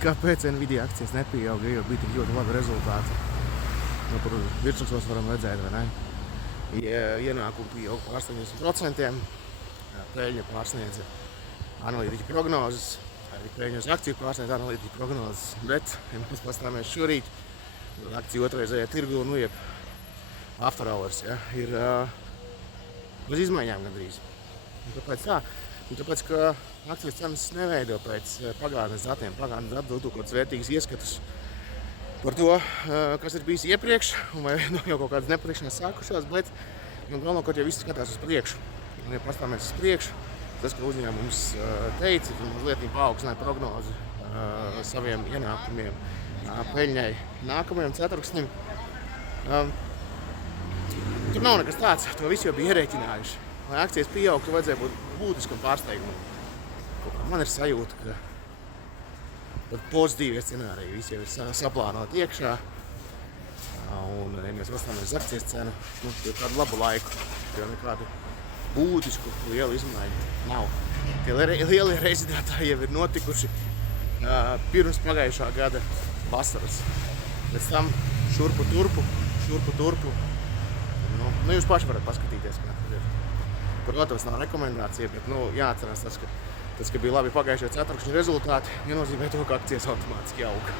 kāpēc Nvidia akcijas nepieauga, jo bija tik ļoti labi rezultāti. Nu, tur virsrakstos varam redzēt, vai ne? Ienākumi pieauga par 8%, peļņa pārsniedza analītiķu prognozes, arī peļņas akciju pārsniedza analītiķu prognozes, bet, ja mēs pastāmies šorīt, akciju otrreizējā tirgu, nu, jeb after hours, ja, ir bez izmaiņām gandrīz. Un kāpēc tā? Tāpēc, ka akcijas cenas neveido pēc pagātnes datiem. Pagātnes dati dod kaut kāds vērtīgs ieskatus par to, kas ir bijis iepriekš, un vai jau kaut kādas nepatikšanās sākušās, bet galvenokārt jau viss skatās uz priekšu. Un, ja pastāmies uz priekšu, tas, ko uzņēmums teica, mazliet paaugstināja prognozi saviem ienākumiem peļņai nākamajam ceturksnim. Tur nav nekas tāds, to visu jau bija ierēķinājuši. Lai akcijas pieaugtu, vajadzēja būt būtiskam pārsteigumam. Man ir sajūta, ka pat pozitīvie scenāriji visi jau ir saplānoti iekšā. Un, ja mēs pastāmies uz akcijas cenu, nu, jau kādu labu laiku, jo nekādu būtisku lielu izmaiņu nav. Tie lielie rezidētāji jau ir notikuši pirms pagājušā gada vasaras. Pēc tam šurpu turpu. Nu, jūs paši varat paskatīties, kā tas ir. Protams, nav rekomendācija, bet jāatcerās tas, ka bija labi pagājušajā ceturkšņa rezultāti, nenozīmē to, ka akcijas automātiski auga.